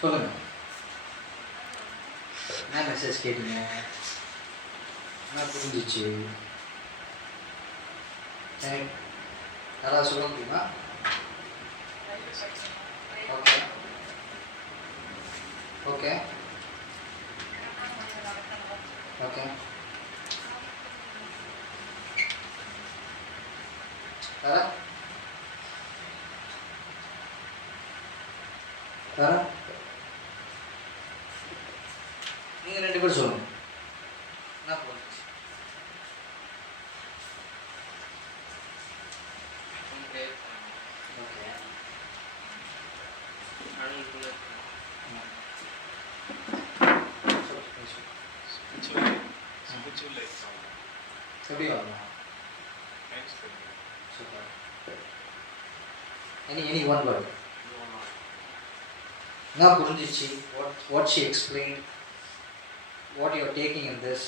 சொல்லுங்க. என்ன மெசேஜ் கேட்டீங்க? என்ன புரிஞ்சிச்சு? யாராவது சொல்ல முடியுமா? Okay okay okay. வேற வேற நீங்கள் 2 பேரும் சொல்லுங்க. என்ன புரிஞ்சிச்சு? ஓகே. எப்படி வரலாம்? சூப்பர். Any one word. என்ன புரிஞ்சிச்சு? What she explained, what you are taking in this.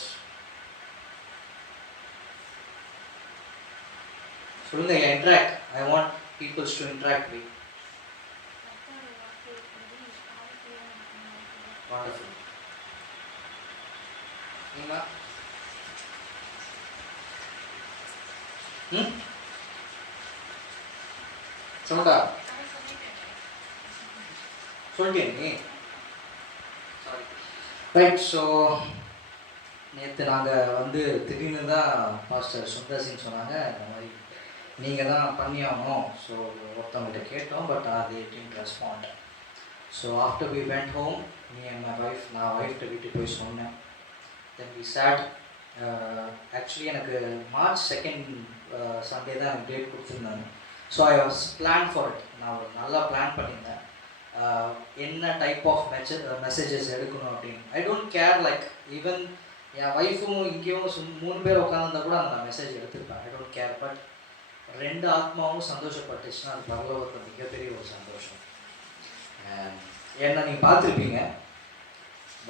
சொல்லுங்க. interact. I want people to interact with. Wonderful. நீங்களா? சொல்லுடா. சொல்லிட்டேன் நீ. சாரி. ரைட். ஸோ நேற்று நாங்கள் வந்து திடீர்னு தான் பாஸ்டர் சுந்தர் சிங் சொன்னாங்க, இந்த மாதிரி நீங்கள் தான் பண்ணி ஆகணும். ஸோ ஒருத்தவங்கள்ட்ட கேட்டோம், பட் அது didn't respond. So after we went home, me and my wife, நான் ஒய்ஃப்ட்ட வீட்டுக்கு போய் சொன்னேன். Then we sat. ஆக்சுவலி எனக்கு March 2 சண்டே தான் எனக்கு டேட் கொடுத்துருந்தாங்க. So I was plan for it. நான் ஒரு நல்லா பிளான் பண்ணியிருந்தேன், என்ன டைப் ஆஃப் மெசேஜஸ் எடுக்கணும் அப்படின்னு. I don't care, like even என் ஒய்ஃபும் இங்கேயும் 3 பேர் உட்காந்துருந்தா கூட அந்த மெசேஜ் எடுத்துருப்பேன். I don't care. பட் 2 ஆத்மாவும் சந்தோஷப்பட்டுச்சுன்னா அது பரலோகத்தில் மிகப்பெரிய ஒரு சந்தோஷம். ஏன்னா நீங்கள் பார்த்துருப்பீங்க,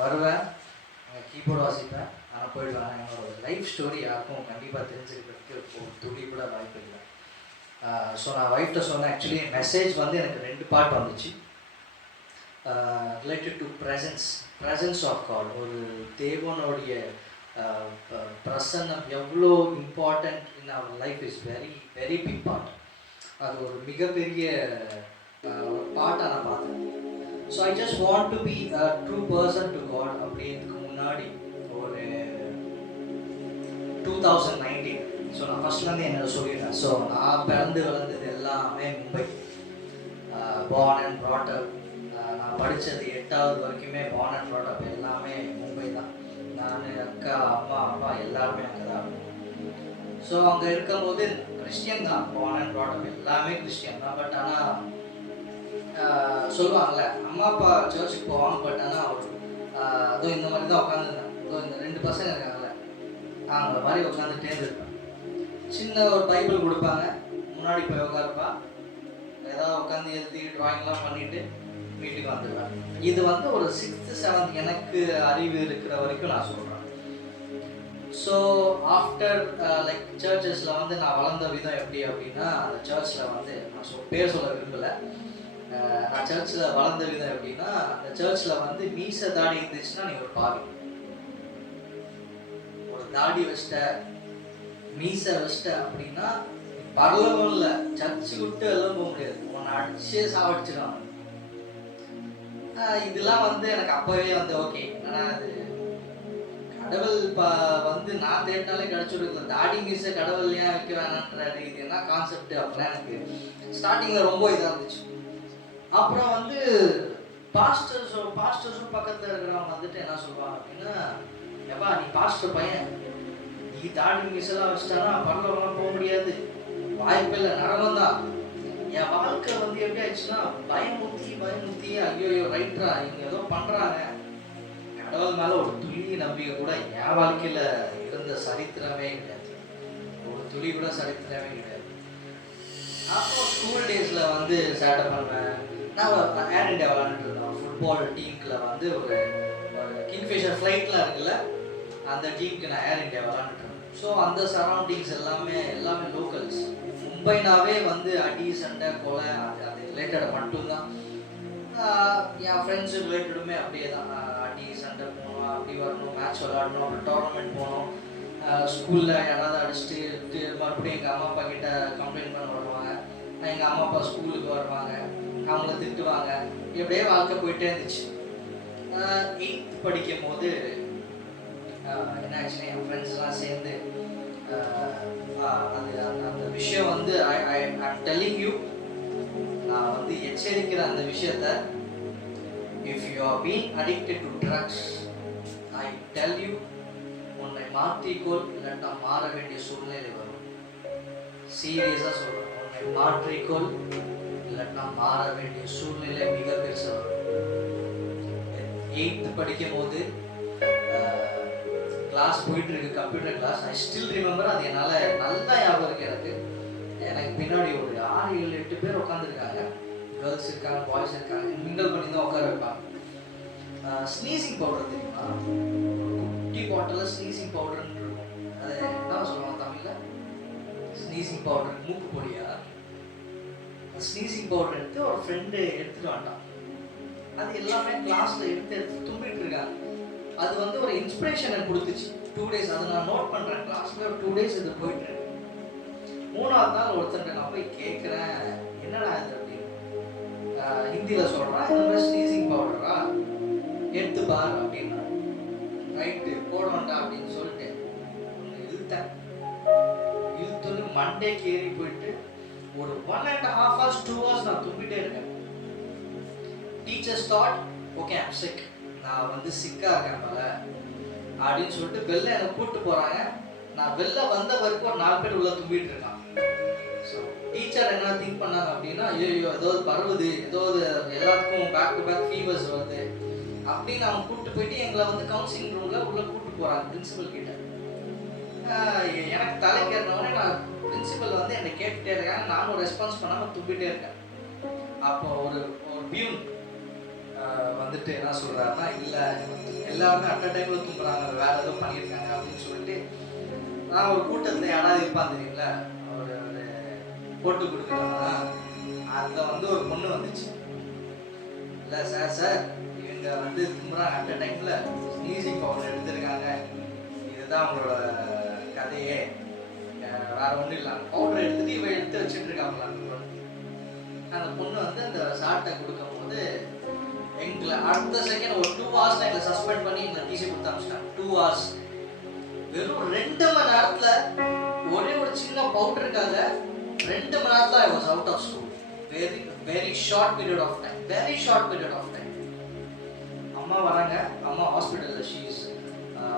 வருவேன், கீபோர்டு வாசிப்பேன், ஆனால் போயிடுவேன். என்னோட லைஃப் ஸ்டோரி யாருக்கும் கண்டிப்பாக தெரிஞ்சுக்கிறதுக்கு ஒரு துளி கூட வாய்ப்பு இல்லை. ஸோ நான் ஒய்ஃப்ட்ட சொன்னேன். ஆக்சுவலி மெசேஜ் வந்து எனக்கு 2 பார்ட் வந்துச்சு. Related to presence of God. ஒரு தேவனுடைய பிரசன்னம் எவ்வளோ important in our life is very very big part. அது ஒரு மிகப்பெரிய ஒரு பார்ட்டாக நான் பார்த்தேன். So I just want to be a true person to God. அப்படின்றதுக்கு முன்னாடி ஒரு 2019. ஸோ நான் ஃபஸ்ட்லேருந்து என்ன சொல்லிடுறேன். ஸோ நான் பிறந்து வளர்ந்தது எல்லாமே Mumbai. Born and brought up. நான் படித்தது 8வது வரைக்குமே பார்ன் அண்ட் ப்ராட் அப் எல்லாமே மும்பை தான். நான், அக்கா, அம்மா, அப்பா எல்லாருமே அங்கே தான். ஸோ அங்கே இருக்கும்போது கிறிஸ்டியன் தான். பார்ன் அண்ட் ப்ராட் அப் எல்லாமே கிறிஸ்டியன் தான். பட் ஆனால் சொல்லுவாங்கள்ல, அம்மா அப்பா சர்ச்சுக்கு போவாங்க, பட் ஆனால் அவர் அதுவும் இந்த மாதிரி தான் உட்காந்துருந்தேன். இந்த 2 பசங்க இருக்காங்கல்ல, அந்த மாதிரி உட்காந்துட்டே இருப்பேன். சின்ன ஒரு பைபிள் கொடுப்பாங்க, முன்னாடி போய் உட்காருப்பா, ஏதாவது உட்காந்து எழுதி ட்ராயிங்லாம் பண்ணிவிட்டு வீட்டுக்கு வந்துடுவேன். இது வந்து ஒரு 6th 7th எனக்கு அறிவு இருக்கிற வரைக்கும் நான் சொல்கிறேன். ஸோ ஆஃப்டர் லைக் சர்ச்சஸில் வந்து நான் வளர்ந்த விதம் எப்படி அப்படின்னா, அந்த சர்ச்சில் வந்து நான் பேர் சொல்ல விரும்பலை. நான் சர்ச்சில் வளர்ந்த விதம் எப்படின்னா, அந்த சர்ச்சில் வந்து மீசை தாடி இருந்துச்சுன்னா நீ ஒரு பாவி. ஒரு தாடி வச்சிட்ட, மீசை வச்சிட்ட அப்படின்னா பரலவும் இல்லை, சர்ச்சு விட்டு எல்லாம் போக முடியாது, உன்னை அடிச்சே சாவடிச்சிடும். இதெல்லாம் வந்து எனக்கு அப்போவே வந்து ஓகே, என்னன்னா அது கடவுள் வந்து நான் தேடினாலே கிடச்சிருக்கு. தாடி மீசை கடவுள் ஏன் வைக்க வேணான்றாரு, இது என்ன கான்செப்ட் அப்படிலாம் எனக்கு ஸ்டார்டிங்கில் ரொம்ப இதாக இருந்துச்சு. அப்புறம் வந்து பாஸ்டர்ஸும் பக்கத்தில் இருக்கிறவங்க வந்துட்டு என்ன சொல்லுவாங்க அப்படின்னா, எப்பா நீ பாஸ்டர் பையன், நீ தாடி மீசெல்லாம் வச்சுட்டானா பரலோகம்லாம் போக முடியாது, வாய்ப்பில்லை, நரகம் தான். என் வாழ்க்கை வந்து எப்படி ஆயிடுச்சுன்னா, பயமுத்தி ஐயோ ரைட்ரா இவங்க ஏதோ பண்ணுறாங்க, கடவுள் மேலே ஒரு துளி நம்பிக்கை கூட என் வாழ்க்கையில் இருந்த சரித்திரமே கிடையாது. ஒரு துளி கூட சரித்திரமே கிடையாது. அப்போ ஸ்கூல் டேஸில் வந்து சேட்டை பண்ணுவேன். நான் ஏர் இண்டியா விளாண்டுட்டு இருந்தேன். ஃபுட்பால் டீமுக்கில் வந்து ஒரு கிங்ஃபிஷர் ஃப்ளைட்லாம் இருக்குல்ல, அந்த டீமுக்கு நான் ஏர் இண்டியா விளாண்டுட்டு இருந்தேன். ஸோ அந்த சரௌண்டிங்ஸ் எல்லாமே லோக்கல்ஸ். மும்பைனாவே வந்து அடி, சண்டை, கொலை, அது ரிலேட்டட் மட்டும்தான். என் ஃப்ரெண்ட்ஸ் ரிலேட்டடுமே அப்படியே தான். அடி சண்டை போகணும், அப்படி வரணும், மேட்ச் விளாடணும், அப்புறம் டோர்னமெண்ட் போகணும். ஸ்கூலில் யாராவது அடிச்சுட்டு மறுபடியும் எங்கள் அம்மா அப்பா கிட்ட கம்ப்ளைண்ட் பண்ண வருவாங்க. எங்கள் அம்மா அப்பா ஸ்கூலுக்கு வருவாங்க, அவங்கள திட்டுவாங்க. இப்படியே வாழ்க்கை போயிட்டே இருந்துச்சு. 8th படிக்கும் போது என்ன ஆச்சுன்னா என் ஃப்ரெண்ட்ஸ்லாம் சேர்ந்து அது அந்த விஷயம் வந்து ஐம் டெல்லிங் யூ, நான் வந்து எச்சரிக்கிற அந்த விஷயத்த, if you are being addicted to drugs, I tell you, உன்னை மாற்றிக்கொள், இல்லாட்டா மாற வேண்டிய சூழ்நிலை வரும். சீரியஸாக சொல்கிறேன், உன்னை மாற்றிக்கொள், இல்லாட்டா மாற வேண்டிய சூழ்நிலை மிக பெருசாக வரும். 8th படிக்கும் போது கிளாஸ் போயிட்டு இருக்கு, computer class. I still remember, அது என்னால் நல்லா ஞாபகம் இருக்கு எனக்கு. எனக்கு பின்னாடி ஒரு 6, 7, 8 பேர் உட்காந்துருக்காங்க. கேர்ள்ஸ் இருக்காங்க, பாய்ஸ் இருக்காங்க. மிங்கல் பண்ணி தான் உட்கார வைப்பாங்க. ஸ்னீசிங் பவுடர் தெரியுமா? குட்டி பாட்டில் ஸ்னீசிங் பவுடர்ன்னு இருக்கும். அது என்ன சொல்லுவாங்க தமிழில்? ஸ்னீசிங் பவுடர், மூக்கு பொடியா? ஸ்னீசிங் பவுடர் எடுத்து ஒரு ஃப்ரெண்டு எடுத்துட்டு வந்தான். அது எல்லாமே கிளாஸில் எடுத்து தும்பிட்டு இருக்காங்க. அது வந்து ஒரு இன்ஸ்பிரேஷனை கொடுத்துச்சு. 2 days அதை நான் நோட் பண்ணுறேன். கிளாஸில் ஒரு 2 days இது போயிட்டு இருக்கு. 3ஆவது நாள் ஒருத்தர்கிட்ட நான் போய் கேட்குறேன், என்னடா இது அப்படின்னு. ஹிந்தியில் சொல்கிறேன், இந்த மாதிரி ஸ்னீசிங் பவுடரா, எடுத்து பாரு அப்படின்னா. ரைட்டு போடணும்டா அப்படின்னு சொல்லிட்டு இழுத்தேன். இழுத்துன்னு மண்டேக்கு ஏறி போயிட்டு ஒரு 1.5 hours 2 hours நான் தும்பிட்டே இருக்கேன். Teachers thought okay I'm sick, நான் வந்து சிக்காக இருக்கேன் போல அப்படின்னு சொல்லிட்டு வெளில என்னை கூப்பிட்டு போகிறாங்க. நான் வெளில வந்த வரைக்கும் ஒரு 4 பேர் உள்ள தும்பிட்டு இருக்கான். ஸோ டீச்சர் என்ன திங்க் பண்ணாங்க அப்படின்னா, ஐயோ ஏதோ பரவுது, ஏதோ எல்லாத்துக்கும் பேக் டு பேக் ஃபீவர்ஸ் வருது அப்படின்னு அவங்க கூப்பிட்டு போயிட்டு எங்களை வந்து கவுன்சிலிங் ரூமில் உள்ள கூப்பிட்டு போகிறாங்க பிரின்சிபல் கிட்ட. எனக்கு தலைக்கிறனோடனே நான் பிரின்சிபல் வந்து என்னை கேட்டுகிட்டே இருக்காங்க. நானும் ரெஸ்பான்ஸ் பண்ணாமல் தும்பிட்டே இருக்கேன். அப்போ ஒரு பியூன் வந்துட்டு என்ன சொல்கிறாருன்னா, இல்லை எல்லாருமே அட் அ டைமில் தும்புறாங்க, வேறு எதுவும் பண்ணியிருக்காங்க அப்படின்னு சொல்லிட்டு, நான் ஒரு கூட்டத்தில் யாராவது இருப்பான் தெரியுங்களா, ஒரு போட்டு கொடுக்குறாங்கன்னா அதில் வந்து ஒரு பொண்ணு வந்துச்சு. இல்லை சார் இவங்க வந்து தும்புறாங்க அட் அ டைமில், ஸ்னீசிங் பவுடர் எடுத்துருக்காங்க, இதுதான் அவங்களோட கதையே, வேறு ஒன்றும் இல்லை. பவுடர் எடுத்துகிட்டு இவன் எடுத்து வச்சுட்டு இருக்காங்களா அந்த பொண்ணு வந்து அந்த சாட்டை கொடுக்கும் போது எங்களை அடுத்த செகண்ட் ஒரு 2 hours எங்களை சஸ்பெண்ட் பண்ணி எங்களை டிசி கொடுத்து அனுப்பிச்சிட்டாங்க. 2 hours. வெறும் 2 மணி நேரத்தில் ஒரே ஒரு சின்ன பவுடருக்காக 2 மணி நேரத்தில் I was out of school. Very short period of time, very short period of time. அம்மா வராங்க. அம்மா ஹாஸ்பிட்டலில் ஷீஸ்,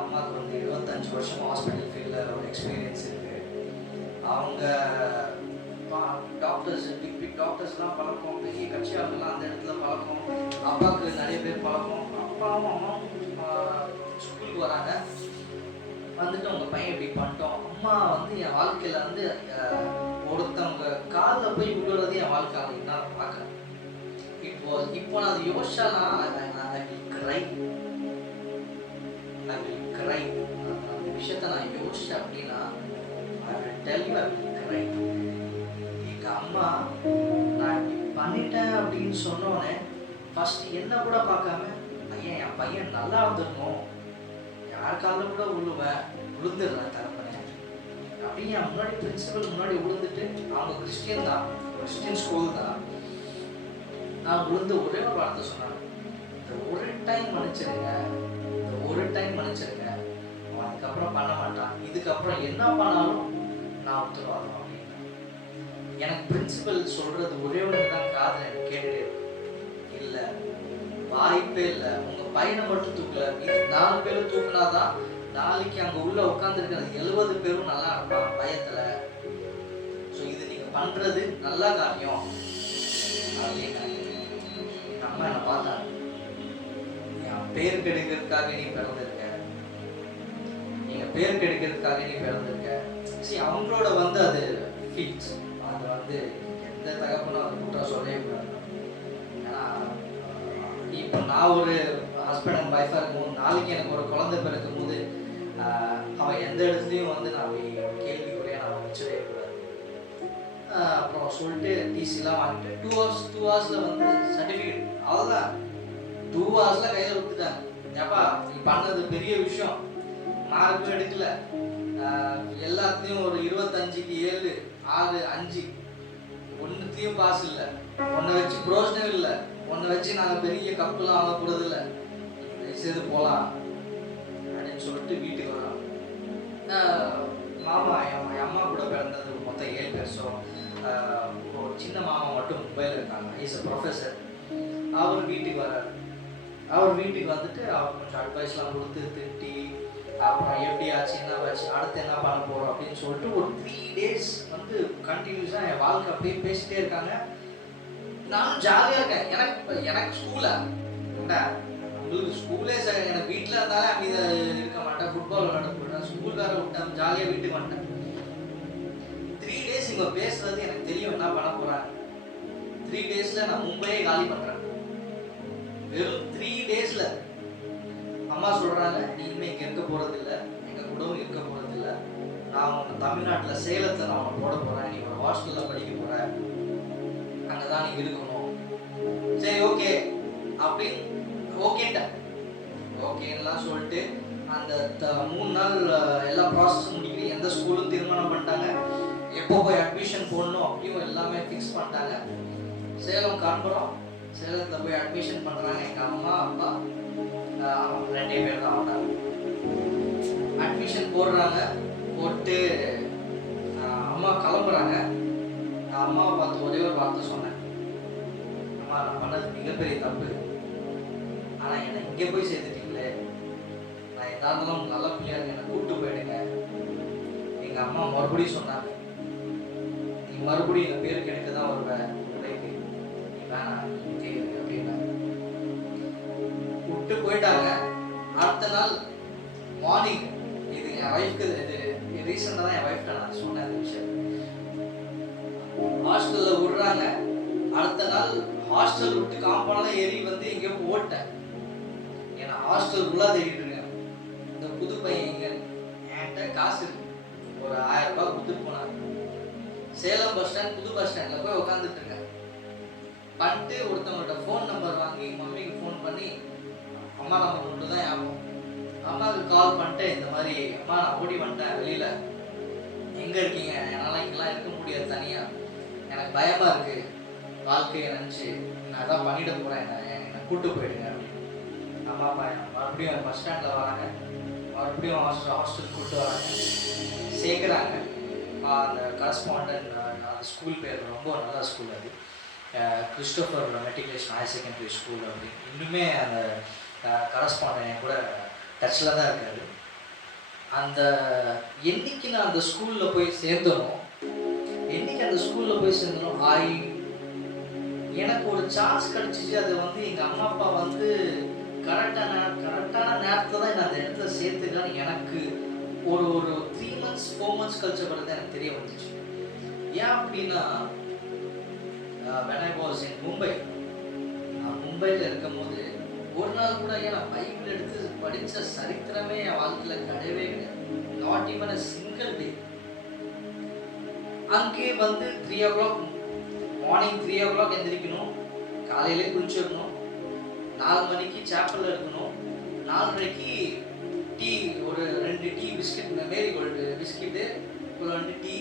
அம்மாவுக்கு வந்து 25 வருஷம் ஹாஸ்பிட்டல் ஃபீல்டில் ஒரு எக்ஸ்பீரியன்ஸ் இருக்குது. அவங்க டாக்டர்ஸ், பிக் டாக்டர்ஸ்லாம் பழக்கம், பெரிய கட்சியாளர்கள்லாம் அந்த இடத்துல பழக்கம். அப்பாவுக்கு நிறைய பேர் பழக்கம். அப்பாவும் அம்மாவும் ஸ்கூலுக்கு வராங்க. வந்துட்டு அவங்க பையன் இப்படி பண்ணிட்டோம். அம்மா வந்து என் வாழ்க்கையில் வந்து ஒருத்தவங்க காலில் போய் விடுறது என் வாழ்க்கை நான் பார்க்குறேன். இப்போ நான் அதை யோசிச்சானா கிரை அந்த விஷயத்த நான் யோசிச்சேன் அப்படின்னா கிரை. எங்கள் அம்மா நான் இப்படி பண்ணிட்டேன் அப்படின்னு சொன்னோன்னே ஃபர்ஸ்ட் என்ன கூட பார்க்காம, என் பையன் நல்லா இருந்திருக்கணும், யார் காலில் கூட விழுந்துடுறேன் தரப்பனே அப்படின்னு என் முன்னாடி பிரின்சிபல் முன்னாடி விழுந்துட்டு, அவங்க கிறிஸ்டியன் தான், கிறிஸ்டியன் ஸ்கூல் தான். நான் விழுந்து ஒரே ஒரு வார்த்தை சொன்னாங்க, இந்த ஒரு டைம் மன்னிச்சிருங்க, இந்த ஒரு டைம் மன்னிச்சிருங்க, அவன் அதுக்கப்புறம் பண்ண மாட்டான், இதுக்கப்புறம் என்ன பண்ணாலும் நான் உத்தரவாதம் அப்படின்னு. எனக்கு பிரின்சிபல் சொல்றது ஒரே ஒன்று தான் காதில் எனக்கு கேட்டுட்டே இருக்கு, இல்லை வாய்ப்பே இல்லை, உங்கள் பையனை மட்டும் தூக்கல, இது 4 பேரும் தூக்குனாதான் நாளைக்கு அங்கே உள்ள உட்காந்துருக்கிறது 70 பேரும் நல்லா இருப்பான் பயத்தில். ஸோ இது நீங்கள் பண்ணுறது நல்ல காரியம் அப்படின்னு நம்ம என்னை பார்த்தாங்க. என் பேர் கெடுக்கிறதுக்காக நீ பிறந்திருக்க, நீங்கள் பேர் கெடுக்கிறதுக்காக நீ பிறந்திருக்க. சரி, அவங்களோட வந்து அது ஃபீல்ஸ், அது வந்து எந்த தகப்பனும் அது கூட்டம் சொல்லவே கூடாது. ஏன்னா இப்போ நான் ஒரு ஹஸ்பண்ட் அண்ட் ஒய்ஃபாக இருக்கும்போது நாளைக்கு எனக்கு ஒரு குழந்தை பிறக்கும் போது அவன் எந்த இடத்துலையும் வந்து நான் கேள்விக்குறையாக நான் வச்சிடவே கூடாது. அப்புறம் சொல்லிட்டு டிசிலாம் வாங்கிட்டு 2 hours வந்து சர்டிஃபிகேட் அவ்வளோதான். ஹவர்ஸில் கையில் கொடுத்துட்டாங்க. ஏப்பா நீ பண்ணது பெரிய விஷயம், மார்க்கும் எடுக்கல, எல்லாத்தையும் ஒரு 25க்கு 7, 6, 5 ஒன்றுத்தையும் பாஸ் இல்லை, ஒன்றை வச்சு புரோஜனம் இல்லை, ஒன்றை வச்சு நாங்கள் பெரிய கப்பெல்லாம் வாங்க போகிறது இல்லை, செய்து போகலாம் அப்படின்னு சொல்லிட்டு வீட்டுக்கு வரோம். மாமா என் அம்மா கூட பிறந்தது மொத்தம் 7 பேர். ஸோ ஒரு சின்ன மாமா மட்டும் மும்பையில் இருக்காங்க, இஸ் அ ப்ரொஃபஸர். அவர் வீட்டுக்கு வர்றாரு. அவர் வீட்டுக்கு வந்துட்டு அவர் கொஞ்சம் அட்வைஸ்லாம் கொடுத்து திட்டி, அப்புறம் எப்படி ஆச்சு, என்ன ஆச்சு, அடுத்து என்ன பண்ண போகிறோம் அப்படின்னு சொல்லிட்டு ஒரு 3 days வந்து கண்டினியூஸாக என் வாழ்க்கை அப்படியே பேசிட்டே இருக்காங்க. நானும் ஜாலியாக இருக்கேன். எனக்கு ஸ்கூலா உங்களுக்கு ஸ்கூலே சார், எனக்கு வீட்டில் இருந்தாலே அமைதியாக இருக்க மாட்டேன், ஃபுட்பால் விளையாட போயிட்டேன், ஸ்கூல் வேறு விட்டேன், ஜாலியாக வீட்டுக்கு வந்துட்டேன். 3 days இவங்க பேசுறது எனக்கு தெரியும் என்ன பண்ண போகிறாங்க. 3 daysல நான் மும்பையே காலி பண்ணுறேன். வெறும் 3 daysல அம்மா சொல்கிறாங்க, நீ இனிமேல் இங்கே இருக்க போகிறது இல்லை, எங்கள் கூடவும் இருக்க போகிறது இல்லை, நான் உன்னை தமிழ்நாட்டில் சேலத்தில் நான் உன்னை போட போகிறேன், நீ ஒரு ஹாஸ்டலில் படிக்க போகிற, அங்கே தான் நீ இருக்கணும். சரி ஓகே அப்படின்னு ஓகேட்டேன். ஓகேன்னெலாம் சொல்லிட்டு அந்த 3 நாள் எல்லா ப்ராசஸும் முடிக்கிறேன். எந்த ஸ்கூலும் தீர்மானம் பண்ணிட்டாங்க, எப்போ போய் அட்மிஷன் போடணும் அப்படியும் எல்லாமே ஃபிக்ஸ் பண்ணிட்டாங்க. சேலம் கிளம்புறோம். சேலத்தில் போய் அட்மிஷன் பண்ணுறாங்க. எங்கள் அம்மா அப்பா 2 பேர் தான் வந்தாங்க. அட்மிஷன் போடுறாங்க. போட்டு அம்மா கிளம்புறாங்க. நான் அம்மாவை பார்த்து ஒரே ஒரு வார்த்தை சொன்னேன், அம்மா நான் பண்ணது மிகப்பெரிய தப்பு, ஆனால் என்னை இங்கே போய் சேர்த்துட்டீங்களே, நான் எதா இருந்தாலும் நல்ல பிள்ளையாக என்னை கூப்பிட்டு போயிடுங்க. எங்கள் அம்மா மறுபடியும் சொன்னாங்க, நீ மறுபடியும் எங்கள் பேருக்கு எனக்கு தான் வருவேன் உடைக்கு, நீ வேணாம் இங்கே அப்படின்னா விட்டு போயிட்டாங்க. அடுத்த நாள் மார்னிங், இது என் ஒய்ஃப்க்கு, இது ரீசெண்டாக தான் என் ஒய்ஃப்ட்ட நான் சொன்னேன் அந்த விஷயம். ஹாஸ்டலில் விடுறாங்க. அடுத்த நாள் ஹாஸ்டல் விட்டு காம்பவுண்ட்லாம் ஏறி வந்து எங்கேயோ ஓட்டேன். ஏன்னா ஹாஸ்டல் ஃபுல்லாக தேடிட்டு இருக்கேன். இந்த புது பையன் எங்க, என்கிட்ட காசு இருக்கு, ஒரு 1000 ரூபாய் கொடுத்துட்டு போனாங்க. சேலம் பஸ் ஸ்டாண்ட், புது பஸ் ஸ்டாண்டில் போய் உட்காந்துட்டு இருக்கேன். பண்ணிட்டு ஒருத்தவங்கள்ட்ட ஃபோன் நம்பர் வாங்கி மம்மிக்கு ஃபோன் பண்ணி, அம்மா நம்பர் மட்டும் தான் ஞாபகம், அம்மாவுக்கு கால் பண்ணிட்டு இந்த மாதிரி, அம்மா நான் ஓடி வந்துட்டேன் வெளியில், எங்கே இருக்கீங்க, என்னால் இங்கெல்லாம் இருக்க முடியாது தனியாக, எனக்கு பயமாக இருக்குது, வாழ்க்கையை நினச்சி நான் அதான் பண்ணிட போகிறேன், என்னை கூப்பிட்டு போயிடுங்க அப்படின்னு. அம்மா அப்பா மறுபடியும் பஸ் ஸ்டாண்டில் வராங்க. மறுபடியும் ஹாஸ்டல் கூப்பிட்டு வராங்க, சேர்க்குறாங்க. அந்த கரஸ்பாண்டன்ட், அந்த ஸ்கூல் பேர் ரொம்ப நல்ல ஸ்கூல், அது Christopher matriculation higher secondary school அப்படின்னு. இன்னுமே அந்த கரஸ்பாண்டன்ட் என் கூட டச்சில் தான் இருக்காரு. அந்த என்னைக்கு நான் அந்த ஸ்கூலில் போய் சேர்ந்தனோ, என்னைக்கு அந்த ஸ்கூலில் போய் சேர்ந்தனோ, எனக்கு ஒரு சான்ஸ் கிடச்சிச்சு. அதை வந்து எங்கள் அம்மா அப்பா வந்து கரெக்டான நேரத்தில் தான் நான் அந்த இடத்துல சேர்த்துக்கலான்னு எனக்கு ஒரு 3 months 4 months கழிச்ச பிறகு தான் எனக்கு தெரிய வந்துச்சு. ஏன் அப்படின்னா, when I was in Mumbai, நான் மும்பையில் இருக்கும் போது ஒரு நாள் கூட நான் பைபிள் எடுத்து படித்த சரித்திரமே என் வாழ்க்கையில் கிடையவே கிடையாது. Not even a single day. அங்கே வந்து 3 o'clock மார்னிங் 3 o'clock எந்திரிக்கணும், காலையிலே குளிச்சிடணும், 4 மணிக்கு சாப்பலில் இருக்கணும், 4:30க்கு டீ, ஒரு 2 டீ பிஸ்கட், மேரிகோல்டு பிஸ்கெட்டு, ஒரு 2 டீ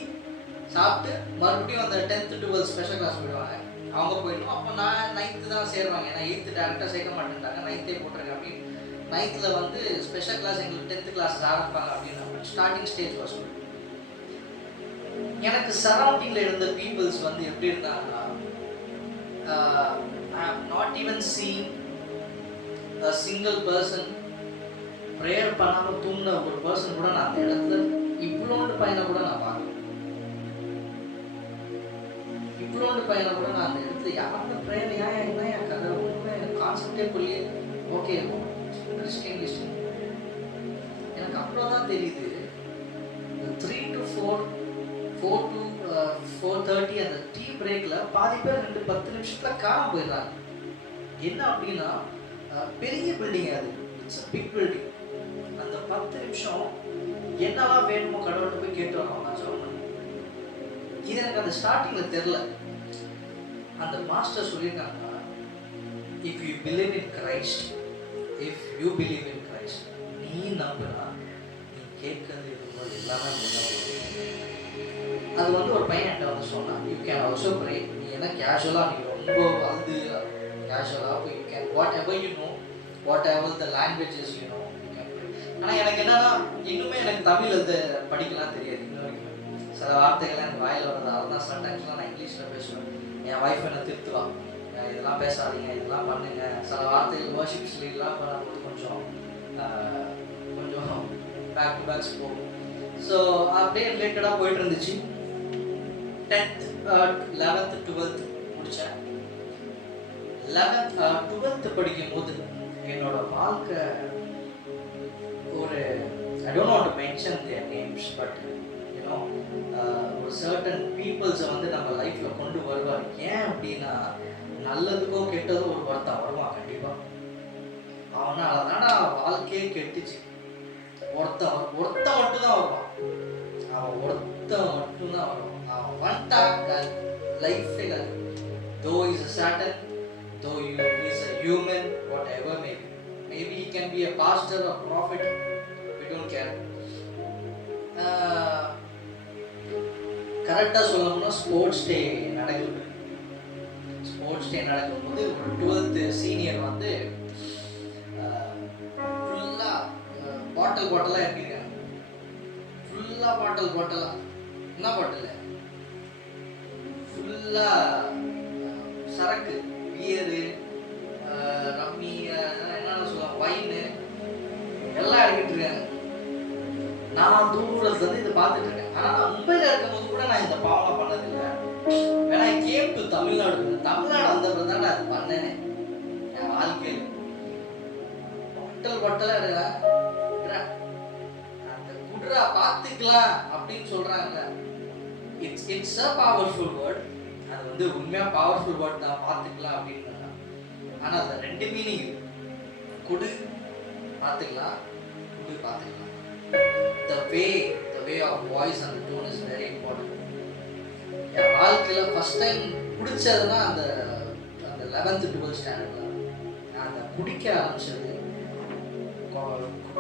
சாப்பிட்டு மறுபடியும் அந்த 10th 12th ஸ்பெஷல் கிளாஸ் போயிடுவாங்க. அவங்க போயிடணும். அப்போ நான் 9th தான் சேருவாங்க. ஏன்னா 8th டேரெக்டாக சேர்க்க மாட்டேன்ட்டாங்க, 9th போட்டுருங்க அப்படின்னு. 9th வந்து ஸ்பெஷல் கிளாஸ் எங்களுக்கு 10th கிளாஸஸ் ஆரம்பிப்பாங்க அப்படின்னு ஸ்டார்டிங் ஸ்டேஜ் வாஸ். எனக்கு சரௌண்டிங்கில் இருந்த பீப்புள்ஸ் வந்து எப்படி இருந்தாங்கன்னா, I have not even seen a single person prayer பண்ணாமல் தூங்கின ஒரு பர்சன் கூட நான் அந்த இடத்துல இவ்வளோண்டு பையனை கூட நான் பார்க்கல. இவ்வளோண்டு பையனை கூட நான் அந்த இடத்துல யாரோட ப்ரேயர் என்ன என் கதை ஒன்றுமே எனக்கு கான்செப்டே புரியல. ஓகே கிறிஸ்டின் எனக்கு அப்புறம் தான் தெரியுது, 3 to 4, 4 to 4:30 அந்த டீ பிரேக்கில் பாதி பேர் 10 நிமிஷத்தில் காணாம போயிடுறாங்க. என்ன அப்படின்னா, பெரிய பில்டிங், அது இட்ஸ் அ பிக் பில்டிங். அந்த 10 நிமிஷம் என்னெல்லாம் வேணுமோ கடவுள்கிட்ட போய் கேட்டு வரணும். நான் சொன்னேன், இது எனக்கு அந்த ஸ்டார்டிங்கில் தெரில. அந்த மாஸ்டர் சொல்லியிருக்காங்க, if you believe in Christ if you believe in Christ, நீ நம்புனா நீ கேட்கறது இருக்கும்போது எல்லாமே அது வந்து ஒரு பையன் என்கிட்ட வந்து சொன்னான், யூ கேன் ஆல்சோ ப்ரே. நீ என்ன கேஷுவலாக நீ ரொம்ப வந்து கேஷுவலாக you can what ever you know, what ever the languages you know you can pray. ஆனால் எனக்கு என்னன்னா இன்னுமே எனக்கு தமிழ் எழுத படிக்கலாம் தெரியாது இன்னும் வரைக்கும். சில வார்த்தைகள்லாம் எனக்கு வாயில் வருது, அதெல்லாம் சம்டைம்ஸ்லாம் நான் இங்கிலீஷில் பேசுவேன். என் ஒய்ஃப் என்னை திருத்துவான், இதெல்லாம் பேசாதீங்க, இதெல்லாம் பண்ணுங்க. சில வார்த்தைகள் வர்ஷிப்ஸ்லாம் பண்ணும்போது கொஞ்சம் கொஞ்சம் பேக் டு பேக்ஸ் போகும். ஸோ அப்படியே ரிலேட்டடாக போயிட்டு இருந்துச்சு. 10th 11th 12th முடித்தேன். 12th படிக்கும் போது என்னோட வாழ்க்கை ஒரு I don't want to mention there names, but you know ஒரு சர்டன் பீப்புள்ஸை வந்து நம்ம லைஃப்பில் கொண்டு வருவார். ஏன் அப்படின்னா நல்லதுக்கோ கெட்டதோ ஒரு ஒருத்தன் வருவான் கண்டிப்பாக. அவனால் அதனால வாழ்க்கையே கெட்டுச்சு. ஒருத்தன் மட்டும்தான் வருவான், அவன் ஒருத்தன் மட்டும்தான் வருவான். அவன் வந்துட்டா லைஃபே அது. Though is a satin, though you is a human, what ever maybe he can be a pastor or prophet, we don't care. கரெக்டாக சொல்லணும்னா ஸ்போர்ட்ஸ் டே நடக்குது. ஸ்போர்ட்ஸ் டே நடக்கும்போது ஒரு 12th சீனியர் வந்து ஃபுல்லாக பாட்டிலாக இறக்கிருக்காங்க. ஃபுல்லாக பாட்டிலாக என்ன பாட்டில், ஃபுல்லாக சரக்கு, பியரு, ரம்மி, என்னென்ன சொல்லுவாங்க, வைனு எல்லாம் இறக்கிட்டு இருக்காங்க. நான் தூரத்துலேருந்து இதை பார்த்துட்டு இருக்கேன். ஆனால் நான் மும்பையில் இருக்கும்போது கூட நான் இந்த பாவம் பண்ணதில்லை. ஏன்னா கேம் டு தமிழ்நாடு வந்த பிறகு தான் நான் அது பண்ணேனே என் வாழ்க்கையில். பொட்டலாக எடுக்கிறேன், அந்த குட்ரா பார்த்துக்கலாம் அப்படின்னு சொல்கிறாங்க. It's a powerful word. அது வந்து உண்மையாக பவர்ஃபுல் வேர்ட் தான், பார்த்துக்கலாம் அப்படின்னு. ஆனால் அது 2 மீனிங் இருக்கு. குடு பார்த்துக்கலாம், குடு பார்த்துக்கலாம். The way of voice and the tone is very important. என் வாழ்க்கையில் ஃபஸ்ட் டைம் பிடிச்சதுன்னா அந்த 11th 12th ஸ்டாண்டர்டில் நான் அந்த பிடிக்க ஆரம்பிச்சது.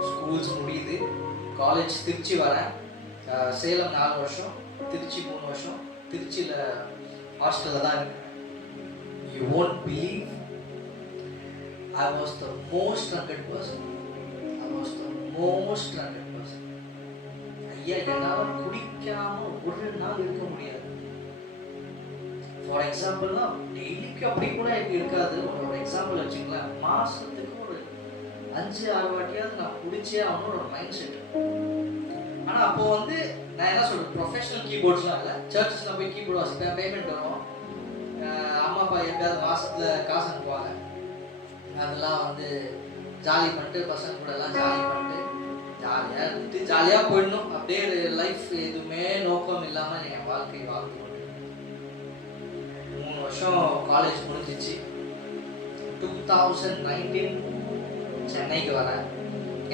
ஸ்கூல்ஸ் முடியுது, காலேஜ் திருச்சி வரேன். சேலம் 4 வருஷம், திருச்சி 3 வருஷம். திருச்சியில் ஹாஸ்டலில் தான் இருக்கேன். You won't believe, I was the most drunkard person. ஐயா, என்னால் குடிக்காம ஒரு நாள் இருக்க முடியாது. ஃபார் எக்ஸாம்பிள்னா டெய்லிக்கு அப்படி கூட இருக்காது. ஒரு எக்ஸாம்பிள் வச்சுங்களேன், மாதத்துக்கு ஒரு 5-6 வாட்டியாவது நான் குடிச்சே ஆகணும் ஒரு மைண்ட் செட். ஆனால் அப்போது வந்து நான் என்ன சொல்கிறேன், ப்ரொஃபஷனல் கீபோர்ட்ஸ்லாம் இல்லை. சர்ச்சஸில் போய் கீபோர்டு வாசிப்பேன், பேமெண்ட் வரும். அம்மா அப்பா எப்பயாவது மாதத்தில் காசு அனுப்புவாங்க. அதெல்லாம் வந்து ஜாலி பண்ணிட்டு பசங்க கூட எல்லாம் ஜாலி பண்ணிட்டு ஜாலியாக இருந்துட்டு ஜாலியாக போயிடணும். அப்படியே லைஃப் எதுவுமே நோக்கம் இல்லாமல் என் வாழ்க்கை வாழ்க்கை 3 வருஷம் காலேஜ் முடிஞ்சிச்சு. 2019 சென்னைக்கு வரேன்.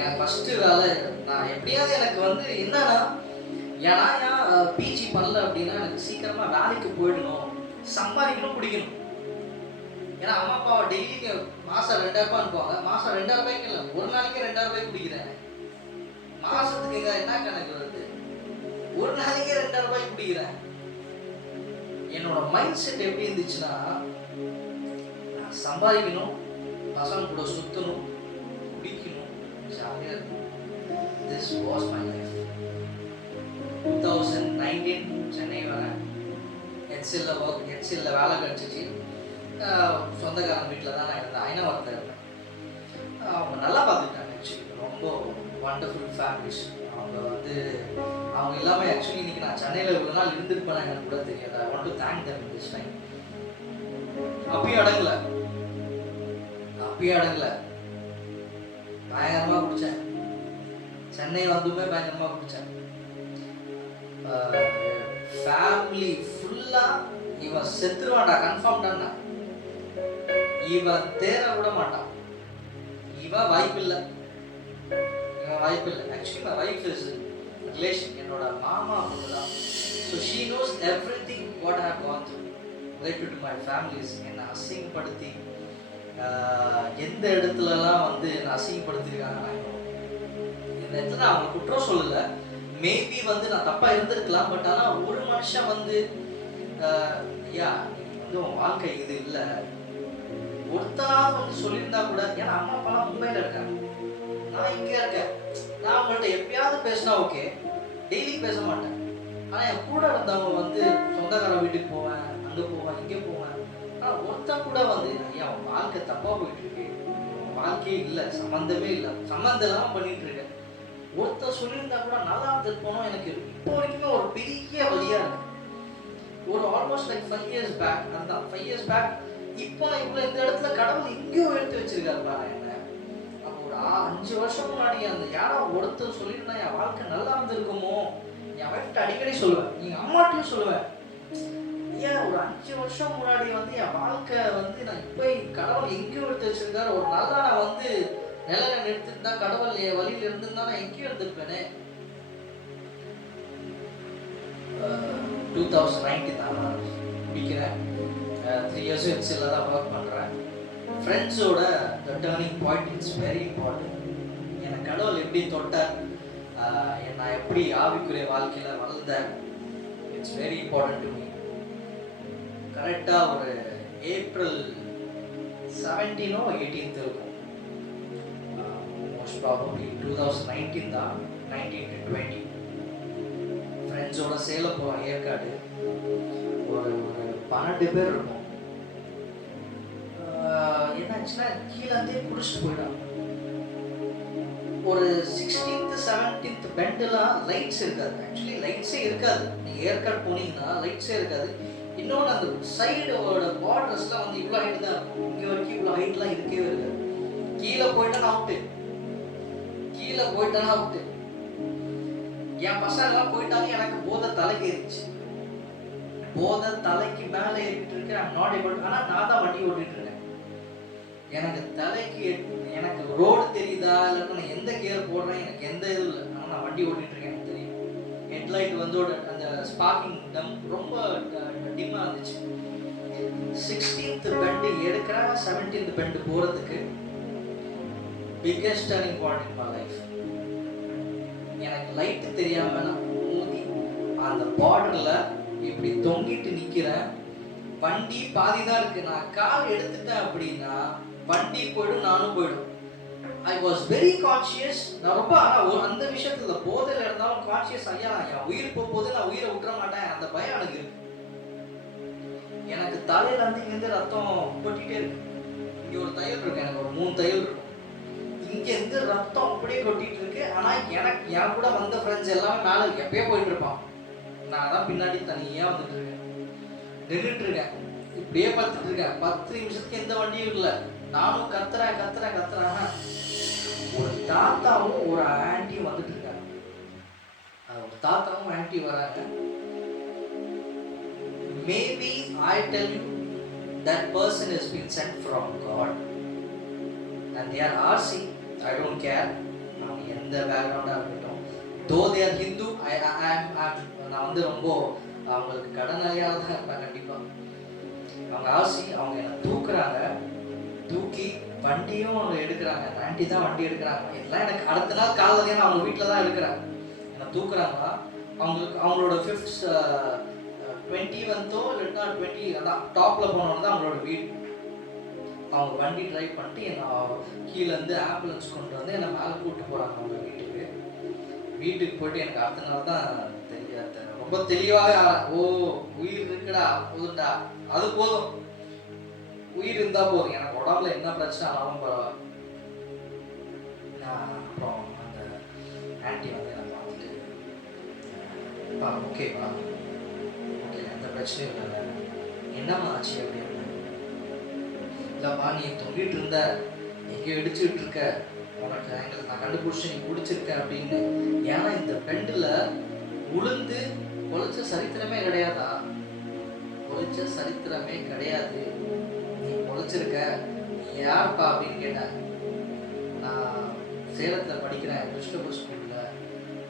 என் ஃபஸ்ட்டு வேலை நான் எப்படியாவது எனக்கு வந்து என்னன்னா, ஏன்னா பிஜி பண்ணல அப்படின்னா எனக்கு சீக்கிரமாக வேலைக்கு போயிடணும், சம்பாதிக்கணும், பிடிக்கணும். ஏன்னா அம்மா அப்பாவை டெய்லிக்கு மாதம் 2000 ரூபாய் அனுப்புவாங்க. மாதம் 2000 ரூபாய்க்கு இல்லை, ஒரு நாளைக்கு 2000 ரூபாய்க்கு பிடிக்கிறேன். மாதத்துக்கு என்ன கணக்கு வருது, ஒரு நாளைக்கே 2000 ரூபாய்க்கு பிடிக்கிறேன். என்னோட மைண்ட் செட் எப்படி இருந்துச்சுன்னா, நான் சம்பாதிக்கணும், பசங்க கூட சுற்றணும், குடிக்கணும், ஜாலியாக இருக்கணும். This was my life. 2019 Chennai வரேன். ஹெச்சில்ல வேலை கிடச்சிச்சு. சொந்தக்காரன் வீட்டில் தான் நான் இருந்தேன், ஐநாவரத்தில் இருந்தேன். அவங்க நல்லா பார்த்துக்கிட்டாங்க. ஆக்சுவலி ரொம்ப வண்டர்ஃபுல் ஃபேமிலிஸ். அவங்க இல்லாமல் ஆக்சுவலி இன்றைக்கி நான் சென்னையில் இவ்வளோ நாள் இருந்துருப்பேன் எனக்கு கூட தெரியாது. ஐ want to thank them this time. அப்பயும் அடங்கல பயங்கரமாக குடித்தேன். சென்னை வந்துமே பயங்கரமாக குடித்தேன். ஃபேமிலி ஃபுல்லாக இவன் செத்துருவான்டா, கன்ஃபார்ம் தான்டா, இவன் தேர விட மாட்டான், இவன் வாய்ப்பில்லை. Actually my wife is relation, என்னோட மாமா பொண்ணு தான். So she knows everything what I have gone through related to my families. என்னை அசிங்கப்படுத்தி எந்த இடத்துலலாம் வந்து நான் அசிங்கப்படுத்திருக்காங்க, இந்த இடத்துல நான் அவங்க குற்றம் சொல்லலை. மேபி வந்து நான் தப்பாக இருந்திருக்கலாம். பட் ஆனால் ஒரு மனுஷன் வந்து ஐயா நீங்கள் வந்து உன் வாழ்க்கை இது இல்லை ஒருத்தரா வந்து சொல்லியிருந்தா கூட, ஏன்னா அம்மா அப்பாலாம் மும்பையில் இருக்காங்க, நான் இங்கே இருக்கேன். நான் அவங்கள்ட்ட எப்பயாவது பேசினா ஓகே, டெய்லி பேச மாட்டேன். ஆனால் என் கூட இருந்தவங்க வந்து சொந்தக்கார வீட்டுக்கு போவேன், அங்கே போவேன், இங்கே போவேன். ஆனால் ஒருத்தன் கூட வந்து ஐயா உன் வாழ்க்கை தப்பாக போயிட்டு இருக்கு, வாழ்க்கையே இல்லை, சம்மந்தமே இல்லை, சம்மந்தம் இல்லாமல் பண்ணிட்டு இருக்கேன், ஒருத்தர் சொல்லியிருந்தா கூட நல்லா இருந்திருப்போனோ எனக்கு இப்போ வரைக்குமே ஒரு பெரிய வழியாக இருக்கு. ஒரு ஆல்மோஸ்ட் லைக் 5 years பேக், அதுதான் 5 years பேக். இப்போ நான் இவ்வளோ இந்த இடத்துல கடவுள் எங்கேயோ எடுத்து வச்சிருக்காரு பாரு என்ன. அப்போ ஒரு 5 வருஷம் முன்னாடி அந்த யாரோ ஒருத்தர் சொல்லியிருந்தா என் வாழ்க்கை நல்லா இருந்திருக்குமோ. என் வைஃப்ட்ட அடிக்கடி சொல்லுவேன், நீங்கள் அம்மாட்டையும் சொல்லுவேன், ஏன் ஒரு 5 வருஷம் முன்னாடி வந்து என் வாழ்க்கை வந்து நான் இப்போ கடவுள் எங்கேயோ எடுத்து வச்சிருக்காரு, ஒரு நல்லா நான் வந்து நிலையில நிறுத்திருந்தா கடவுள் என் வழியில் இருந்திருந்தா நான் எங்கேயோ இருந்திருப்பேனே. 2019 தான் நான் முடிக்கிறேன். 3 years எக்ஸில் தான் ஒர்க் பண்ணுறேன். ஃப்ரெண்ட்ஸோட த turning point it's very important. எனக்கு கடவுள் எப்படி தொட்டார், நான் எப்படி ஆவிக்குரிய வாழ்க்கையில் வளர்ந்தேன், it's very important to me. கரெக்டாக ஒரு ஏப்ரல் 17 or 18 இருக்கும், மோஸ்ட் ப்ராபப்ளி 2019 தான், 19 to 20. ஃப்ரெண்ட்ஸோட சேலம் போகிறோம், ஏற்காடு. ஒரு 12 பேர் இருக்கும். என்னாச்சுன்னா கீழே குடிச்சிட்டு போயிட்டாங்க. ஒரு 16th 17th பெண்டெல்லாம் லைட்ஸ் இருக்காது. ஆக்சுவலி லைட்ஸே இருக்காது. நீங்கள் ஏற்காடு போனீங்கன்னா லைட்ஸே இருக்காது. இன்னொன்று அந்த சைடோட பார்டர்ஸ்லாம் வந்து இவ்வளோ ஹைட் தான் இருக்கும். இங்கே வரைக்கும் இவ்வளோ ஹைட்லாம் இருக்கவே இருக்காது. கீழே போயிட்டானா அவுட்டு, கீழே போயிட்டானா அவுட்டு. என் பசங்கள்லாம் போயிட்டாங்க, எனக்கு போதை தலைக்கு ஏறிச்சு. போதை தலைக்கு மேலே ஏறிட்டு இருக்கேன். I'm not able. ஆனால் நான் தான் வண்டி ஓட்டிட்டு இருக்கேன். எனக்கு தலைக்கு எனக்கு ரோடு தெரியுதா இல்லைன்னா நான் எந்த கியர் போடுறேன் எனக்கு எந்த இதுவும் இல்லை. ஆனால் நான் வண்டி ஓட்டிட்டு இருக்கேன், எனக்கு தெரியும். ஹெட்லைட் வந்து அந்த ஸ்பார்க்கிங் டம் ரொம்ப டிம்மாக இருந்துச்சு. 16th பெண்டு எடுக்கிறேன், 17th பெண்டு போகிறதுக்கு biggest turning point in my life. எனக்கு லைட்டு தெரியாம நான் ஊதி அந்த பார்டர்ல இப்படி தொங்கிட்டு நிக்கிறேன். வண்டி பாதி தான் இருக்கு. நான் கால் எடுத்துட்டேன் அப்படின்னா வண்டி போயிடும், நானும் போயிடும். I was very conscious. நான் ரொம்ப அந்த விஷயத்துல போதையில இருந்தாலும் கான்சியஸ். ஐயா என் உயிர் போகும்போது நான் உயிரை விட்டுற மாட்டேன், அந்த பயம் எனக்கு இருக்கு. எனக்கு தலையில இருந்து இங்கிருந்து ரத்தம் கொட்டிட்டே இருக்கு. இங்க ஒரு தையல் இருக்கு, எனக்கு ஒரு 3 தையல் இருக்கும். இங்க இருந்து ரத்தம் அப்படியே கொட்டிட்டு இருக்கு. ஆனா எனக்கு என் கூட வந்த ஃப்ரெண்ட்ஸ் எல்லாமே மேல எப்பயே போயிட்டு இருப்பான். நான் தான் பின்னாடி தனியா வந்துட்டு இருக்கேன், நின்றுட்டு இருக்கேன், இப்படியே பார்த்துட்டு இருக்கேன். 10 நிமிஷத்துக்கு எந்த வண்டியும் இல்லை. நானும் கத்துறேன் கத்துறேன் கத்துறேன். ஒரு தாத்தாவும் ஒரு ஆன்டியும் வந்துட்டு இருக்காங்க. ஒரு தாத்தாவும் ஆன்டி வராங்க. Maybe I tell you that person is been sent from God and they are RC. I don't care. நான் எந்த பேக்ரவுண்டாக இருக்கட்டும். though they are Hindu, நான் வந்து ரொம்ப அவங்களுக்கு கடனாளியாக தான் இருப்பேன் கண்டிப்பாக. அவங்க RC, அவங்க என்னை தூக்குறாங்க. தூக்கி வண்டியும் எடுக்கிறாங்க. ஆன்டி தான் வண்டி எடுக்கிறாங்க. இதெல்லாம் எனக்கு அடுத்த நாள் காலையில் நான் அவங்க வீட்டில் தான் இருக்கிறேன். என்னை தூக்குறாங்களா அவங்களுக்கு அவங்களோட 5th 20 வந்தோ இல்லைன்னா 20 அதான் டாப்பில் போனோன்னு தான் அவங்களோட வீடு. அவங்க வண்டி ட்ரைவ் பண்ணிட்டு என்னை கீழேருந்து ஆம்புலன்ஸ் கொண்டு வந்து என்னை மேலே கூப்பிட்டு போகிறாங்க அவங்க வீட்டுக்கு. வீட்டுக்கு போய்ட்டு எனக்கு அடுத்த நாள் தான் தெரியாது, ரொம்ப தெளிவாக ஓ உயிர் இருக்குடா, போதுண்டா, அது போதும், உயிர் இருந்தால் போதும், எனக்கு உடம்புல என்ன பிரச்சனை ஆனாலும் பரவாயில்ல. அப்புறம் அந்த ஆன்டி வந்து என்னை பார்த்துட்டு ஓகேவா, ஓகே எந்த பிரச்சனையும் இல்லை, என்னம்மா ஆச்சு அப்படின்னு. இல்லைம்மா நீ தொங்கிட்டு இருந்த, எங்கேயோ இடிச்சுட்டு இருக்க, உனக்கு எங்களுக்கு நான் கண்டுபிடிச்சி நீ பிடிச்சிருக்க அப்படின்னு. ஏன்னா இந்த பெண்டில் உளுந்து பொழைச்ச சரித்திரமே கிடையாதா, பொழைச்ச சரித்திரமே கிடையாது, நீ பொழைச்சிருக்க, நீ யாருப்பா அப்படின்னு கேட்டேன். நான் சேலத்தில் படிக்கிறேன், வெஜிடபிள் ஸ்கூலில்.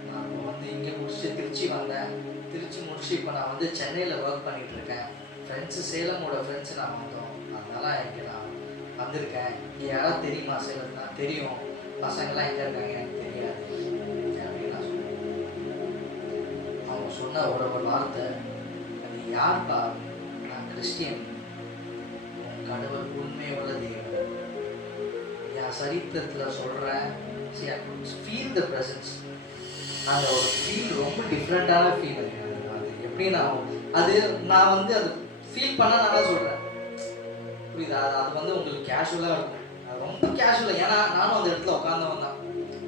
நான் இப்போ வந்து இங்கே முடிச்சுட்டு திருச்சி வந்தேன். திருச்சி முடிச்சு இப்போ நான் வந்து சென்னையில் ஒர்க் பண்ணிகிட்டு இருக்கேன். ஃப்ரெண்ட்ஸு சேலமோட ஃப்ரெண்ட்ஸு நான் வந்தோம், அதனால் இங்கே நான் வந்திருக்கேன், இங்கே யாராவது தெரியுமா சிலர் தான் தெரியும், பசங்கள்லாம் எங்கே இருக்காங்க எனக்கு தெரியாது அப்படின்னு நான் சொன்னேன். அவங்க சொன்ன ஒரு வார்த்தை, அது யாருப்பா? நான் கிறிஸ்டியன், கடவுள் உண்மை உள்ள தேவன், என் சரித்திரத்தில் சொல்கிறேன். See, I could feel the presence. அந்த ஒரு ஃபீல் ரொம்ப டிஃப்ரெண்ட்டான ஃபீல். அது எப்படின்னா அது நான் வந்து அது ஃபீல் பண்ண நல்லா சொல்கிறேன், புரியுதா? அது வந்து உங்களுக்கு கேஷுவலாக இருக்கும், அது ரொம்ப கேஷுவலாக. ஏன்னா நானும் அந்த இடத்துல உட்காந்தவன் தான்.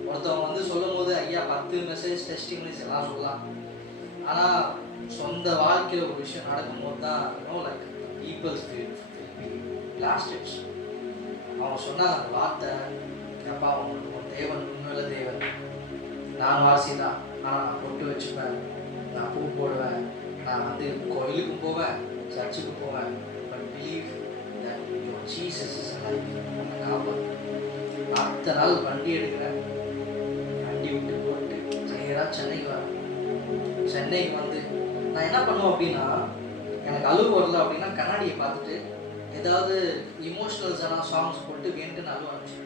ஒருத்தவங்க வந்து சொல்லும் போது ஐயா 10 மெசேஜ் டெஸ்டிமனிஸ் எல்லாம் சொல்லலாம், ஆனால் சொந்த வாழ்க்கையில் ஒரு விஷயம் நடக்கும்போது தான் லைக் பீப்புள்ஸ் லாஸ்ட். அவங்க சொன்ன அந்த வார்த்தை, அப்பா உங்களுக்கு ஒரு தேவன் உண்மையுள்ள தேவன், நான் வாசி தான், ஆனால் நான் பொட்டு வச்சுப்பேன், நான் பூ போடுவேன், நான் வந்து கோயிலுக்கு போவேன், சர்ச்சுக்கு போவேன், but believe that your Jesus is life. அடுத்த நாள் வண்டி எடுக்கிறேன், வண்டி விட்டு போட்டு நேராக சென்னைக்கு வரேன். சென்னைக்கு வந்து நான் என்ன பண்ணுவேன் அப்படின்னா, எனக்கு அழுவு வரல அப்படின்னா கண்ணாடியை பார்த்துட்டு ஏதாவது இமோஷனல்ஸான சாங்ஸ் போட்டு வேணுக்குன்னு அழுவ ஆரம்பிச்சு,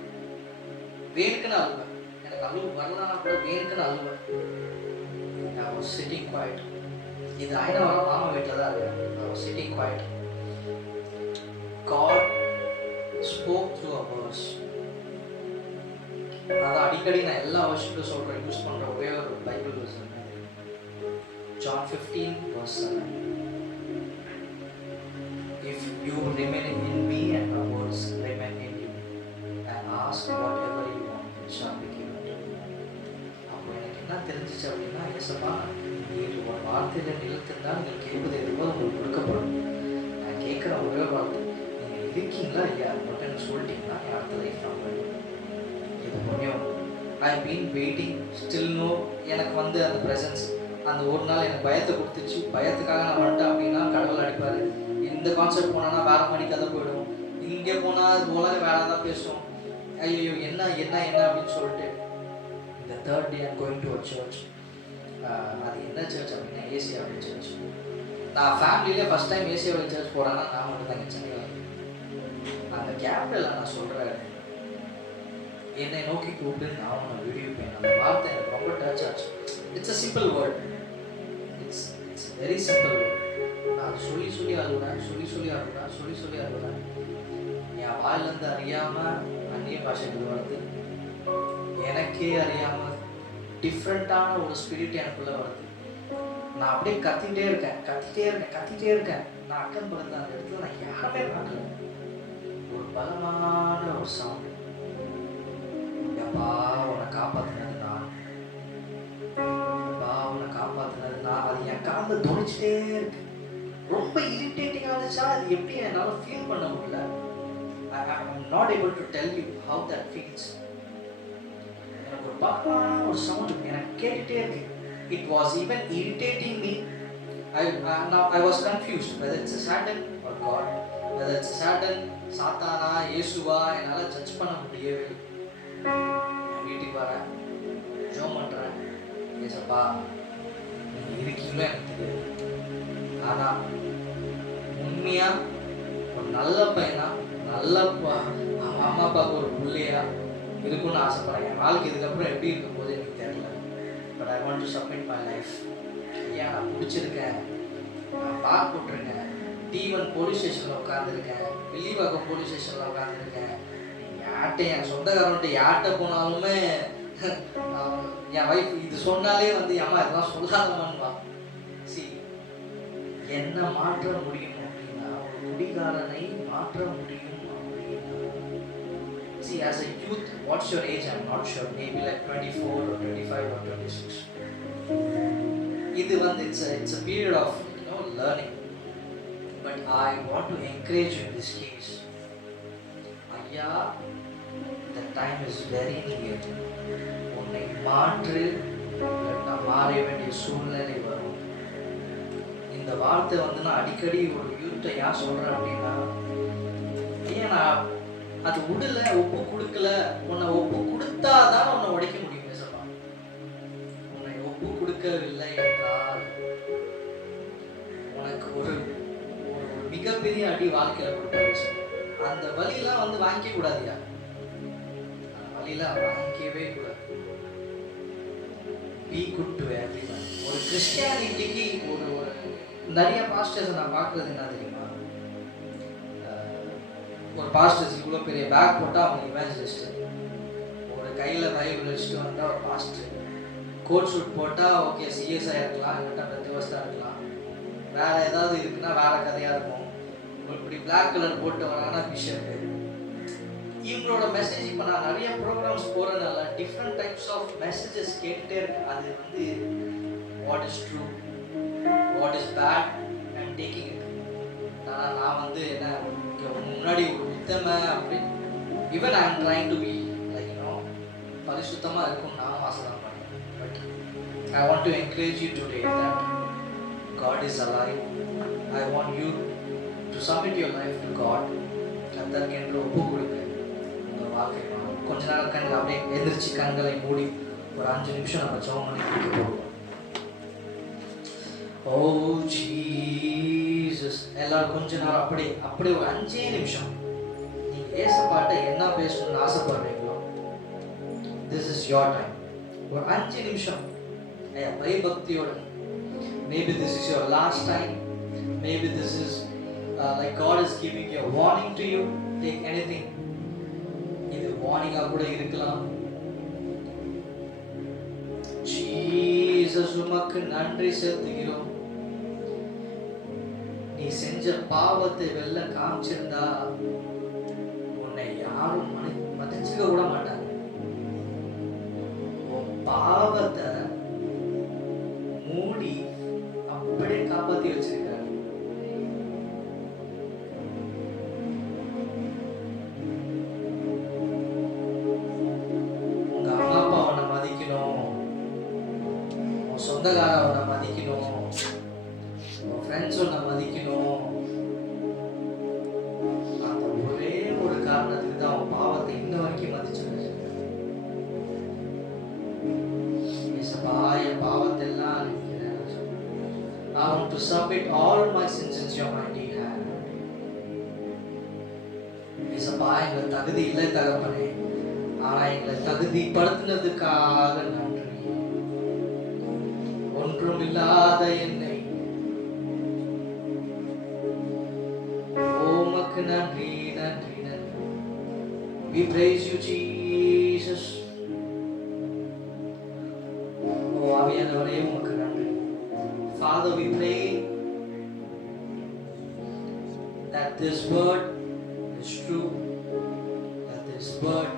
வேணுக்குன்னு அழுவேன். எனக்கு அழுவு வரலன்னா கூட வேணுக்குன்னு அழுவேன். I was sitting quiet. இது ஐநவர மாமா வீட்டில் தான் இருக்கேன். I was sitting quiet. God spoke through a verse. அதான் அடிக்கடி நான் எல்லா வருஷத்துக்கும் சொல்கிறேன், யூஸ் பண்ணுற ஒரே ஒரு Bible verse. John 15 verse 7. If you remain in me and my words remain in you, and ask whatever you want, it shall be given to you. அப்போ எனக்கு என்ன தெரிஞ்சிச்சு அப்படின்னா, ஏசப்பா நீர் ஒரு வார்த்தையில் நிறுத்திருந்தால் நீங்கள் கேட்பது எதுவோ உங்களுக்கு கொடுக்கப்படும். நான் கேட்குற ஒரே வார்த்தை, நீங்கள் இருக்கீங்களா இல்லையா மட்டும் எனக்கு சொல்லிட்டீங்கன்னா என் அடுத்த லைஃப் நான் பண்ணுவேன். இது புண்ணியம். I been waiting still no. எனக்கு வந்து அந்த ப்ரெசன்ஸ் அந்த ஒரு நாள் எனக்கு பயத்தை கொடுத்துச்சு. பயத்துக்காக நான் வந்துட்டேன் அப்படின்னா கடவுள் அடிப்பார். இந்த கான்செப்ட் போனான்னா வேற மாதிரி கதை போயிடும், இங்கே போனால் உலக வேலை தான் பேசும், ஐயோ என்ன என்ன என்ன அப்படின்னு சொல்லிட்டு. இந்த third day I'm going to a search. அது என்ன சர்ச் அப்படின்னா ஏசியாவுடைய சர்ச். நான் ஃபேமிலியிலே ஃபஸ்ட் டைம் ஏசியாவுடைய சர்ச் போகிறேன்னா நான் மட்டும் தாங்க சென்னையில். அந்த கேப்பில் நான் சொல்கிறேன், என்னை நோக்கி கூப்பிட்டு நான் உன்னை விடுவிப்பேன். அந்த வார்த்தை எனக்கு ரொம்ப டச் ஆச்சு. It's a simple word, it's very simple word. நான் சொல்லி அழுகுறேன். என் வாயிலேருந்து அறியாமல் அந்நிய பாஷைகள் வருது, எனக்கே அறியாமல் டிஃப்ரெண்ட்டான ஒரு ஸ்பிரிட் எனக்குள்ளே வருது. நான் அப்படியே கத்திட்டே இருக்கேன். நான் அட்டன் பண்ணுறது அந்த இடத்துல நான் யாருமே பார்க்கல. ஒரு பலமான ஒரு சவுண்ட், எப்பா உன்னை காப்பாற்றினது நான், அது என் காந்த துணிச்சிட்டே இருக்கு. ரொம்ப இரிட்டேட்டிங்காக இருந்துச்சா, அது எப்படி என்னால் ஃபீல் பண்ண முடியல. I'm not able to tell you how that feels. எனக்கு ஒரு பலமான ஒரு சவுண்ட் எனக்கு கேட்டுட்டே இருக்கு. It was even irritating me. I was confused whether it's a Satan or God, whether it's a Satan, சாத்தானா இயேசுவா, என்னால் ஜட்ஜ் பண்ண முடியவே. வீட்டுக்கு வரேன், ஜெபம் பண்ணுறேன், ஏசப்பா நீங்கள் இருக்கீங்களோ எனக்கு தெரியாது, ஆனால் உண்மையாக ஒரு நல்ல பையனா, நல்ல அம்மா அப்பாவுக்கு ஒரு பிள்ளையா இருக்குன்னு ஆசைப்படுறேன். என் வாழ்க்கை இதுக்கப்புறம் எப்படி இருக்கும் போது எனக்கு தெரியல. But I want to submit my life. ஐயா நான் பிடிச்சிருக்கேன், நான் பார்க் போட்டிருக்கேன், T1 போலீஸ் ஸ்டேஷனில் உட்காந்துருக்கேன், வில்லிவாக்கம் போலீஸ் ஸ்டேஷனில் உட்காந்துருக்கேன். யார்கிட்ட என் சொந்தக்காரன்ட்டு யார்கிட்ட போனாலுமே என் வைஃப் இது சொன்னாலே வந்து அம்மா இதெல்லாம் சொல்லாதமான்பா. சி என்ன மாற்ற முடியும் அப்படின்னா, ஒரு குடிகாரனை மாற்ற முடியும் அப்படின்னா, see as a youth, what's your age? I'm not sure, maybe like 24 or 25 or 26. இது வந்து it's a period of learning, but I want to encourage you in this case. ஐயா, the time is very near. உன்னை மாற்று, மாற வேண்டிய சூழ்நிலை வரும். இந்த வார்த்தை வந்து நான் அடிக்கடி ஒரு யூத்தை ஏன் சொல்கிறேன் அப்படின்னா, ஏன் நான் அது விடல, ஒப்பு கொடுக்கல. உன்னை ஒப்பு கொடுத்தா தான் உன்னை உடைக்க முடியும். பேசப்பா, உன்னை ஒப்பு கொடுக்கவில்லை என்றால் உனக்கு ஒரு மிகப்பெரிய அடி வாழ்க்கையில் கொடுப்பாரு. அந்த வழியெல்லாம் வந்து வாங்கிக்க கூடாதுயா. அந்த வழியெல்லாம் வாங்கிக்கவே கூடாது. Be good to everyone. ஒரு கிறிஸ்டியானிட்டிக்கு ஒரு நிறைய பாஸ்டர்ஸ் நான் பார்க்குறது என்ன தெரியுமா, ஒரு பாஸ்டர்ஸ் இவ்வளோ பெரிய பேக் போட்டால் அவங்க இமேஜினிஸ்ட், ஒரு கையில் பைபிள் வச்சுட்டு வந்தால் ஒரு பாஸ்டர், கோட் ஷூட் போட்டால் ஓகே சிஎஸ்ஐ இருக்கலாம், இல்லைன்னா பெந்தகோஸ்தா இருக்கலாம், வேறு ஏதாவது இருக்குன்னா வேறு கதையாக இருக்கும். இப்படி பிளாக் கலர் போட்டு வரானா பிஷப்பு. இவங்களோட மெசேஜ் இப்போ நான் நிறைய ப்ரோக்ராம்ஸ் போகிறதுனால டிஃப்ரெண்ட் டைப்ஸ் ஆஃப் மெசேஜஸ் கேட்டுட்டே இருக்கேன். அது வந்து what is true, what is bad, I'm taking it. நான் வந்து என்ன முன்னாடி ஒரு உத்தம அப்படி even I am trying to be like பரிசுத்தமாக இருக்கும்னு நானும் ஆசை தான் பண்ணேன். But I want to encourage you today that God is alive. I want you to submit your life to God. கர்த்தருக்கு என்று ஒப்பு கொடுங்க உங்கள் வாழ்க்கை. கொஞ்ச நேரம் கண்கள் அப்படியே எந்திரிச்சு கண்களை மூடி ஒரு 5 நிமிஷம் நம்ம ஜெபம் பண்ணி போடுவோம். ஓ ஜீசஸ். எல்லாரும் கொஞ்ச நேரம் அப்படியே ஒரு 5 நிமிஷம் நீங்க ஏசப்பாட்ட என்ன பேசணும்னு ஆசைப்படுறீங்களோ, this is your time. ஒரு 5 நிமிஷம் பயபக்தியோட. Maybe this is your last time. Maybe this is like God is giving you a warning to you. Take anything. இது வார்னிங்கா கூட இருக்கலாம். ஜீசஸ் உமக்கு நன்றி செலுத்துகிறோம். நீ செஞ்ச பாவத்தை வெல்ல காமிச்சிருந்தா உன்னை யாரும் மதிச்சுக்க கூட மாட்டாங்க. உன் பாவத்தை மூடி அப்படியே காப்பாத்தி வச்சிருக்காரு. உங்க அம்மா அப்பா உன்னை மதிக்கணும், உன் சொந்தக்கார உன்னை மதிக்கணும், உன் ஃப்ரெண்ட்ஸ் உன்னை மதிக்கணும். அந்த ஒரே ஒரு காரணத்துக்கு தான் உன் பாவத்தை இன்ன வரைக்கும் மதிச்சு வச்சிருக்காரு. என் பாவத்தை எல்லாம் I want to submit all my sins in your mighty hand. இயேசுப்பா, எங்க தகுதி இல்லை தகப்பனே, ஆனா எங்களை தகுதி படுத்தினதுக்காக நன்றி. ஒன்றும் இல்லாத என்னை உமக்கு நன்றி நன்றி நன்றி. We praise you Jesus. ஓ ஆவியானவரே உமக்கு நன்றி. Father, we pray that this word is true, that this word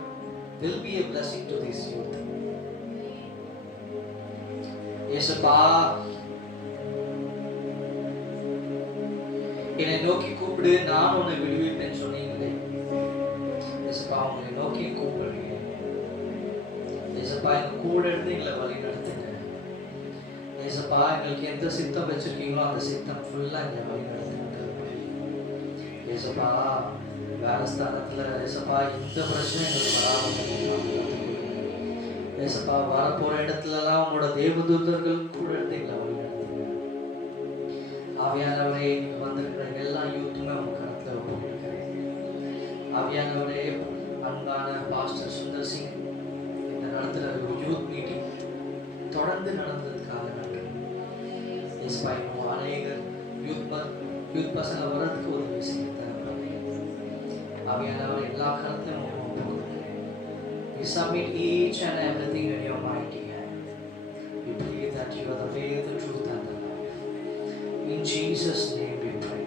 will be a blessing to this youth. Yesappa, என்னை நோக்கி கூப்பிடு, நான் உன்னை விடுவிப்பேன்னு சொன்னீங்களே. Yesappa, உங்களை நோக்கி கூப்பிடுறீங்க. Yesappa, எங்க கூட இருந்து எங்களை வழி நடத்துங்க. ஏசப்பா, எங்களுக்கு எந்த சித்தம் வச்சிருக்கீங்களோ அந்த சித்தம் ஃபுல்லா எங்களை வழி நடத்துங்க. ஏசப்பா, வேலை ஸ்தானத்துல ஏசப்பா இந்த பிரச்சனை எங்களுக்கு வராமல் ஏசப்பா, வரப்போற இடத்துலலாம் உங்களோட தேவதூதர்கள் கூட இருந்து எங்களை வழி நடத்துங்க. ஆவியானவரே, நீங்க வந்திருக்கிற எல்லா யூத்துமே உங்க கருத்துல ஒப்புக்கிறேன். ஆவியானவரே, அன்பான பாஸ்டர் சுந்தர் சிங் இந்த நடத்துகிற ஒரு யூத் மீட்டிங் தொடர்ந்து நடந்ததுக்காக நன்றி. அநேகர் யூத் பசங்க வர்றதுக்கு ஒரு விஷயம் ஆவியானவர் எல்லா கருத்தையும் We submit each and everything in your mighty hand. We believe that you are the way, the truth and the life. In Jesus' name we pray.